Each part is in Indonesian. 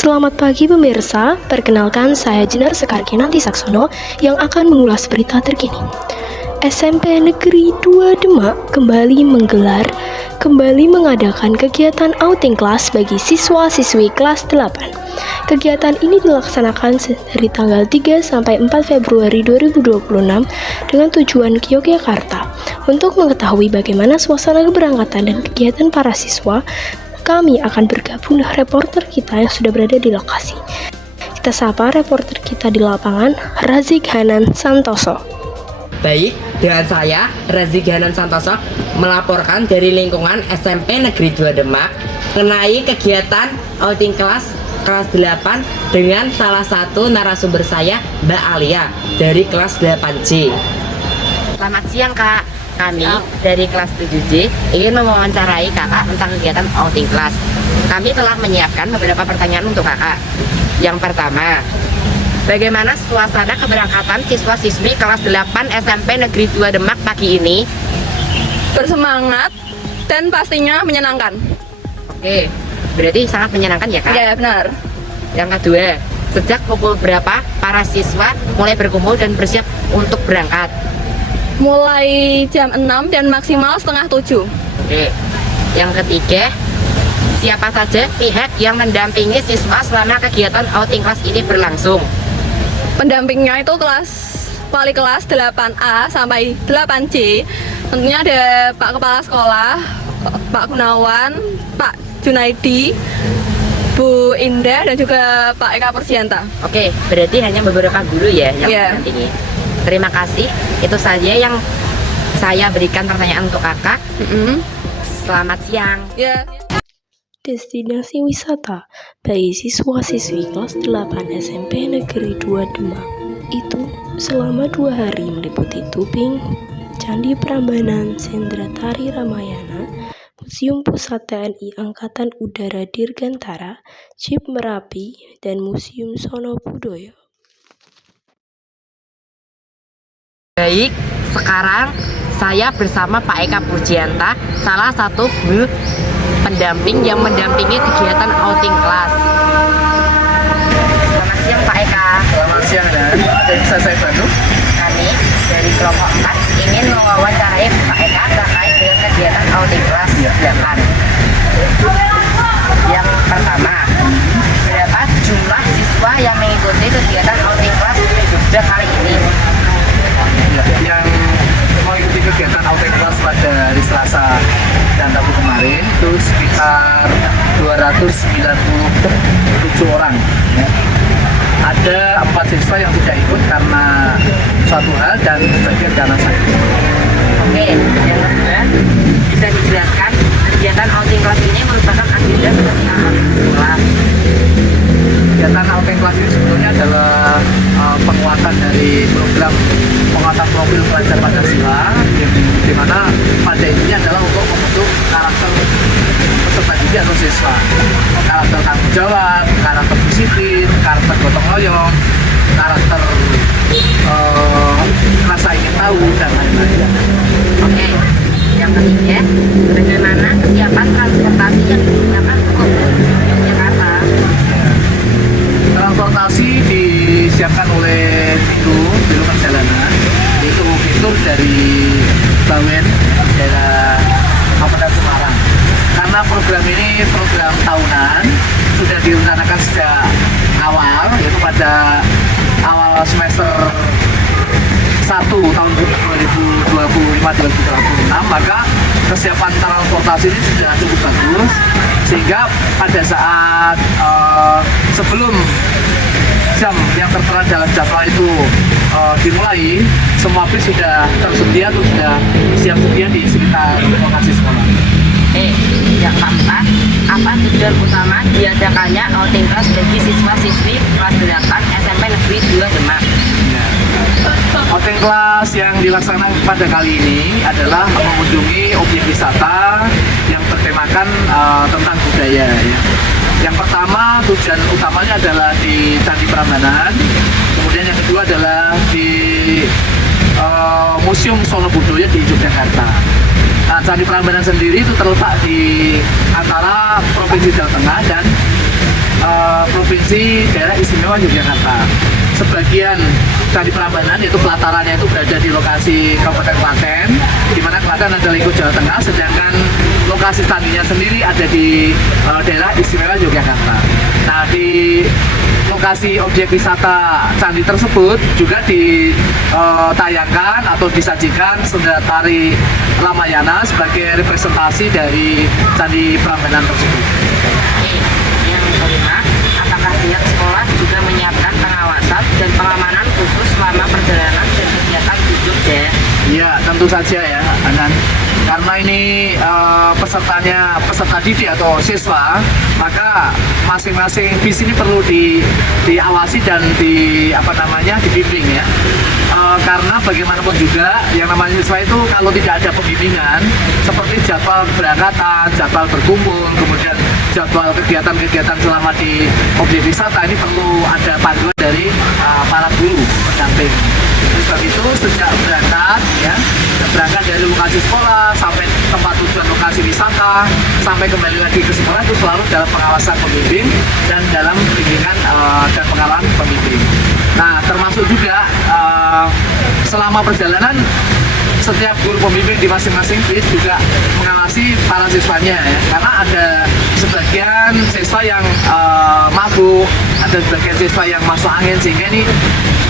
Selamat pagi pemirsa, perkenalkan saya Jenar Sekarkinanti Saksono yang akan mengulas berita terkini. SMP Negeri 2 Demak kembali mengadakan kegiatan outing kelas bagi siswa-siswi kelas 8. Kegiatan ini dilaksanakan dari tanggal 3 sampai 4 Februari 2026 dengan tujuan ke Yogyakarta. Untuk mengetahui bagaimana suasana keberangkatan dan kegiatan para siswa, kami akan bergabung dengan reporter kita yang sudah berada di lokasi. Kita sapa reporter kita di lapangan, Razik Hanan Santoso. Baik, dengan saya, Razik Hanan Santoso, melaporkan dari lingkungan SMP Negeri 2 Demak mengenai kegiatan outing kelas 8 dengan salah satu narasumber saya, Mbak Alia, dari kelas 8C. Selamat siang, Kak. Kami dari kelas 7D ingin mewawancarai kakak tentang kegiatan outing kelas. Kami telah menyiapkan beberapa pertanyaan untuk kakak. Yang pertama, bagaimana suasana keberangkatan siswa-siswi kelas 8 SMP Negeri 2 Demak pagi ini? Bersemangat dan pastinya menyenangkan. Oke, berarti sangat menyenangkan ya, Kak? Ya, benar. Yang kedua, sejak pukul berapa para siswa mulai berkumpul dan bersiap untuk berangkat? Mulai jam 6 dan maksimal setengah 7. Oke. Yang ketiga, siapa saja pihak yang mendampingi siswa selama kegiatan outing kelas ini berlangsung? Pendampingnya itu wali kelas 8A sampai 8C. Tentunya ada Pak Kepala Sekolah, Pak Gunawan, Pak Junaidi, Bu Indah, dan juga Pak Eka Pursianta. Oke, berarti hanya beberapa guru ya yang mendampingi. Terima kasih. Itu saja yang saya berikan pertanyaan untuk kakak. Selamat siang. Ya. Destinasi wisata bagi siswa-siswi kelas 8 SMP Negeri 2 Demak itu selama 2 hari meliputi tubing, Candi Prambanan, Sentra Tari Ramayana, Museum Pusat TNI Angkatan Udara Dirgantara, Jeep Merapi, dan Museum Sono Budoyo. Baik, sekarang saya bersama Pak Eka Pursianta, salah satu guru pendamping yang mendampingi kegiatan outing kelas. Selamat siang, Pak Eka. Selamat siang, dan bisa saya bantu? Kami dari kelompok 4 ingin mewawancarai Pak Eka terkait dengan kegiatan outing kelas 8. Yang pertama, berapa jumlah siswa yang mengikuti kegiatan outing kelas di Jogja kali ini? Yang mengikuti kegiatan outing kelas pada hari Selasa dan Rabu kemarin itu sekitar 297 orang. Ada 4 siswa yang tidak ikut karena suatu hal dan sebagian karena sakit. Oke, yang kedua, bisa dijelaskan kegiatan outing kelas ini merupakan agenda seperti apa di sekolah? Kegiatan outing kelas ini sebetulnya adalah penguatan dari program penguatan profil pelajar Pancasila, di mana pada intinya adalah untuk membentuk karakter peserta didik atau siswa, karakter tanggung jawab, karakter disiplin, karakter gotong royong, karakter rasa ingin tahu, dan lain-lain. Oke, yang ketiga, bagaimana kesiapan transportasi yang digunakan untuk Jakarta? Transportasi disiapkan oleh Biro Perjalanan, yaitu fitur dari Bawen daerah Kabupaten Semarang. Karena program ini program tahunan, sudah direncanakan sejak awal, yaitu pada awal semester 1 tahun 2025-2026, maka kesiapan transportasi ini sudah cukup bagus, sehingga pada saat sebelum jam yang tertera dalam jadwal itu dimulai, semua bis sudah tersedia atau sudah siap sedia di sekitar lokasi sekolah. Yang keempat, apa tujuan utama diadakannya outing kelas bagi siswa-siswi kelas 8 SMP Negeri 2 Demak? Outing kelas yang dilaksanakan pada kali ini adalah mengunjungi objek wisata yang bertemakan tentang budaya. Ya. Yang pertama, tujuan utamanya adalah di Candi Prambanan. Kemudian yang kedua adalah di Museum Sono Budoyo di Yogyakarta. Nah, Candi Prambanan sendiri itu terletak di antara Provinsi Jawa Tengah dan Provinsi Daerah Istimewa Yogyakarta. Sebagian Candi Prambanan yaitu pelatarannya itu berada di lokasi Kabupaten Klaten, di mana Klaten adalah lingkup Jawa Tengah, sedangkan lokasi candinya sendiri ada di Daerah Istimewa Yogyakarta. Nah, di lokasi objek wisata candi tersebut juga ditayangkan atau disajikan senda tari Ramayana sebagai representasi dari Candi Prambanan tersebut. Yang kelima, apakah pihak sekolah juga menyiapkan pengawasan dan pengamanan khusus selama perjalanan dan kegiatan di Jogja? Iya, tentu saja ya, Anan. Karena ini peserta didik atau siswa, maka masing-masing bis ini perlu diawasi dan dibimbing ya. Karena bagaimanapun juga yang namanya siswa itu kalau tidak ada pembimbingan seperti jadwal keberangkatan, jadwal berkumpul, kemudian jadwal kegiatan-kegiatan selama di objek wisata ini perlu ada panduan dari para guru pendamping. Oleh sebab itu sejak berangkat dari lokasi sekolah sampai tempat tujuan lokasi wisata sampai kembali lagi ke sekolah itu selalu dalam pengawasan pembimbing dan dalam bimbingan dan pengalaman pembimbing. Nah, termasuk juga selama perjalanan setiap guru pembimbing di masing-masing bis juga mengawasi para siswanya ya. Karena ada sebagian siswa yang mabuk, ada sebagian siswa yang masuk angin, sehingga ini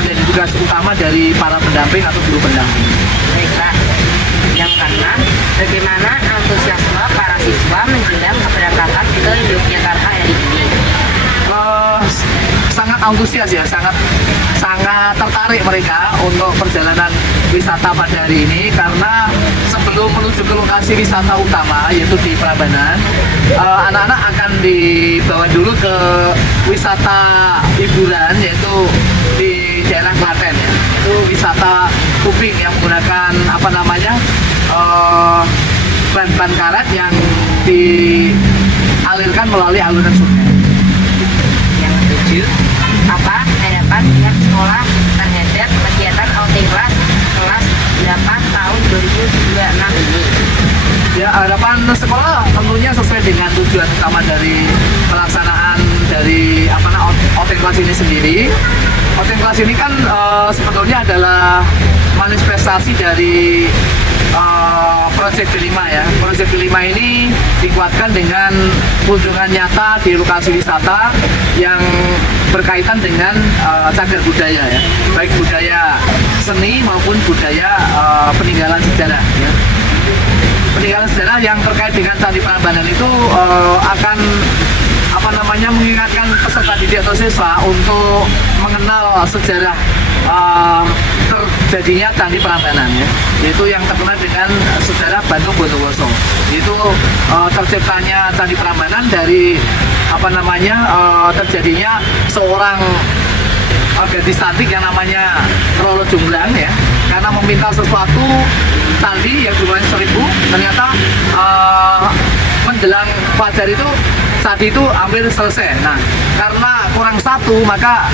menjadi tugas utama dari para pendamping atau guru pendamping. Baiklah. Yang keenam, bagaimana antusiasme para siswa menjelang keberangkatan ke Yogyakarta hari ini? Sangat antusias ya, sangat tertarik mereka untuk perjalanan wisata pada hari ini, karena sebelum menuju ke lokasi wisata utama yaitu di Prambanan, anak-anak akan dibawa dulu ke wisata hiburan yaitu di daerah Klaten ya. Itu wisata kuping yang menggunakan ban-ban karet yang dialirkan melalui alunan sungai. Yang ketujuh, apa harapan pihak sekolah terhadap kegiatan outing kelas 8 tahun 2026 ini? Ya, harapan sekolah tentunya sesuai dengan tujuan utama dari pelaksanaan dari outing kelas ini sendiri. Outing kelas ini kan sebetulnya adalah manifestasi dari proyek kelima ya. Proyek kelima ini dikuatkan dengan kunjungan nyata di lokasi wisata yang berkaitan dengan cagar budaya ya, baik budaya seni maupun budaya peninggalan sejarah ya. Peninggalan sejarah yang terkait dengan Candi Prambanan itu akan mengingatkan peserta didik atau siswa untuk mengenal sejarah terjadinya Candi Prambanan ya, yaitu yang terkenal dengan sejarah Bandung Bondowoso. Itu terciptanya Candi Prambanan dari terjadinya seorang gadis cantik yang namanya Roro Jonggrang ya, karena meminta sesuatu candi yang jumlahnya 1000, ternyata menjelang fajar itu candi itu hampir selesai. Nah, karena kurang satu, maka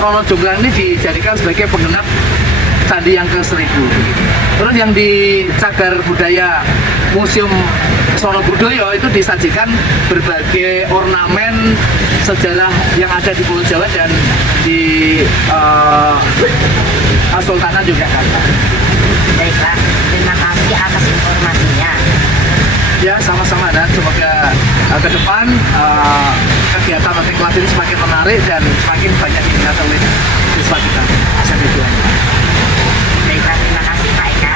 Roro Jonggrang ini dijadikan sebagai penggenap candi yang ke-1000. Terus yang di cagar budaya Museum Solo Budoyo itu disajikan berbagai ornamen sejarah yang ada di Pulau Jawa dan di Kesultanan Yogyakarta. Baiklah, terima kasih atas informasinya. Ya, sama-sama, dan semoga ke depan kegiatan outing kelas ini semakin menarik dan semakin banyak diminati oleh siswa kita. Sampai jumpa. Baiklah, terima kasih Pak Eka.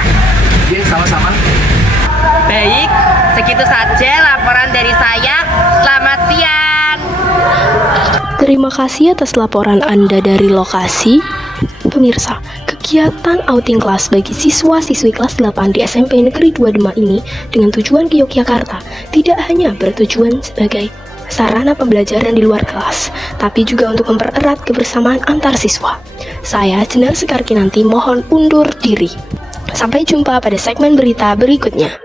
Ya, sama-sama. Baik, segitu saja laporan dari saya. Selamat siang. Terima kasih atas laporan Anda dari lokasi. Pemirsa, kegiatan outing kelas bagi siswa-siswi kelas 8 di SMP Negeri 2 Demak ini dengan tujuan ke Yogyakarta tidak hanya bertujuan sebagai sarana pembelajaran di luar kelas, tapi juga untuk mempererat kebersamaan antar siswa. Saya, Jenar Sekarkinanti, mohon undur diri. Sampai jumpa pada segmen berita berikutnya.